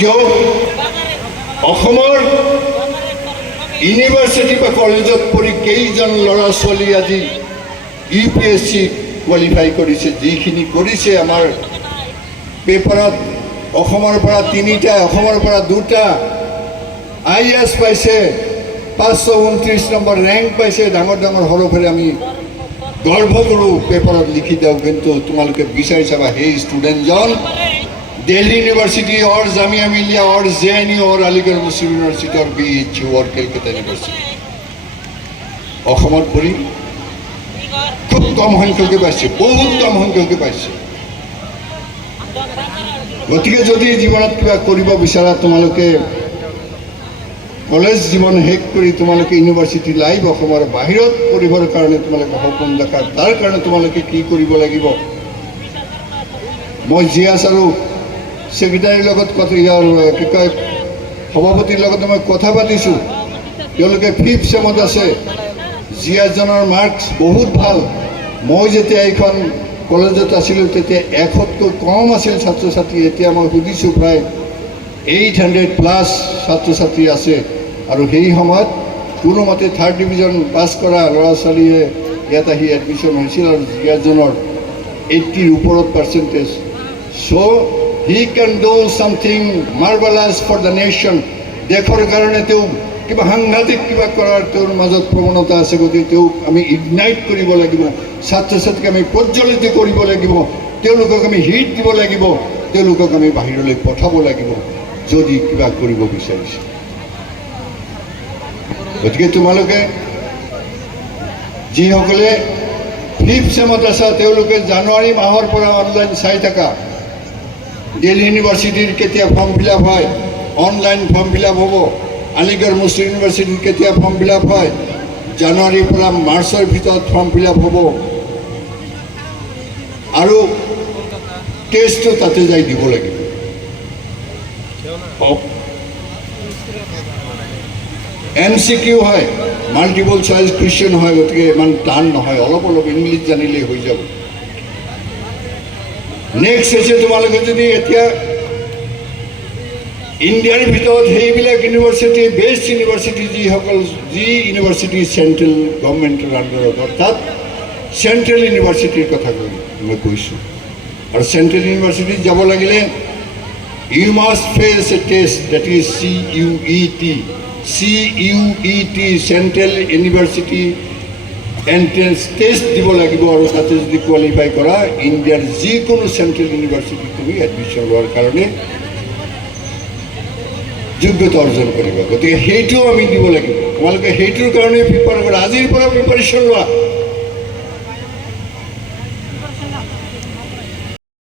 কিয় অসমৰ ইউনিভাৰ্চিটি বা কলেজত পঢ়ি কেইজন ল'ৰা ছোৱালী আজি UPSC কোৱালিফাই কৰিছে, যিখিনি কৰিছে আমাৰ পেপাৰত অসমৰ পৰা 3টা, অসমৰ পৰা 2টা IAS পাইছে, 529 নম্বৰ ৰেংক পাইছে, ডাঙৰ ডাঙৰ হৰফেৰে আমি গৰ্ব কৰোঁ, পেপাৰত লিখি দিওঁ। কিন্তু তোমালোকে বিচাৰি চাবা সেই ষ্টুডেণ্টজন Delhi University or Jamia Millia or JNU or Aligarh Muslim University or BHU or Calcutta University. অসমত পঢ়ি খুব কম সংখ্যকে পাইছে, বহুত কম সংখ্যকে পাইছে। গতিকে যদি জীৱনত কিবা কৰিব বিচাৰা, তোমালোকে কলেজ জীৱন শেষ কৰি তোমালোকে ইউনিভাৰ্চিটি লাইফ অসমৰ বাহিৰত পঢ়িবৰ কাৰণে তোমালোকে সপোন দেখা, তাৰ কাৰণে তোমালোকে কি কৰিব লাগিব। মই জিয়াছ আৰু সেক্ৰেটাৰীৰ লগত কি কয় সভাপতিৰ লগত মই কথা পাতিছোঁ। তেওঁলোকে 5th চেমত আছে। জিয়াজনৰ মাৰ্কছ বহুত ভাল। মই যেতিয়া এইখন কলেজত আছিলোঁ তেতিয়া 100তকৈ কম আছিল ছাত্ৰ ছাত্ৰী। এতিয়া মই সুধিছোঁ প্ৰায় 800+ ছাত্ৰ ছাত্ৰী আছে। আৰু সেই সময়ত কোনোমতে 3rd ডিভিজন পাছ কৰা ল'ৰা ছোৱালীয়ে ইয়াত আহি এডমিশ্যন হৈছিল আৰু জিয়াজনৰ 80ৰ ওপৰত percentage. So' he can do something marvelous for the nation. দেশৰ কাৰণে তেওঁ কিবা সাংঘাতিক কিবা কৰাৰ তেওঁৰ মাজত প্ৰৱণতা আছে। গতিকে তেওঁক আমি ইগনাইট কৰিব লাগিব, ছাত্ৰ ছাত্ৰীক আমি প্ৰজ্বলিত কৰিব লাগিব, তেওঁলোকক আমি হিট দিব লাগিব, তেওঁলোকক আমি বাহিৰলৈ পঠাব লাগিব যদি কিবা কৰিব বিচাৰিছে। গতিকে তোমালোকে যিসকলে 5th চেমত আছা, তেওঁলোকে জানুৱাৰী মাহৰ পৰা অনলাইন চাই থাকা। দিল্লী ইউনিভাৰ্চিটিৰ কেতিয়া ফৰ্ম ফিল আপ হয়, অনলাইন ফৰ্ম ফিল আপ হ'ব। আলিগড় মুছলিম ইউনিভাৰ্চিটিৰ কেতিয়া ফৰ্ম ফিল আপ হয়, জানুৱাৰীৰ পৰা মাৰ্চৰ ভিতৰত ফৰ্ম ফিল আপ হ'ব। আৰু টেষ্টটো তাতে যাই দিব লাগিব। MCQ হয়, মাল্টিপল চইচ কুৱেশ্যন হয়। গতিকে ইমান টান নহয়, অলপ অলপ ইংলিছ জানিলেই হৈ যাব। নেক্সট হৈছে তোমালোকে যদি এতিয়া ইণ্ডিয়াৰ ভিতৰত সেইবিলাক ইউনিভাৰ্চিটি, বেষ্ট ইউনিভাৰ্চিটি যিসকল, যি ইউনিভাৰ্চিটি চেণ্ট্ৰেল গভৰ্ণমেণ্টৰ আণ্ডাৰত, অৰ্থাৎ চেণ্ট্ৰেল ইউনিভাৰ্চিটিৰ কথা মই কৈছোঁ। আৰু চেণ্ট্ৰেল ইউনিভাৰ্চিটিত যাব লাগিলে you must face a test, that is CUET, central university entrance test দিব লাগিব। আৰু তাতে যদি কোৱালিফাই কৰা, ইণ্ডিয়াৰ যিকোনো চেণ্ট্ৰেল ইউনিভাৰ্চিটিত তুমি এডমিশ্যন লোৱাৰ কাৰণে যোগ্যতা অৰ্জন কৰিবা। গতিকে সেইটোও আমি দিব লাগিব। তোমালোকে সেইটোৰ কাৰণে প্ৰিপেয়াৰ কৰা, আজিৰ পৰা প্ৰিপাৰেশ্যন লোৱা।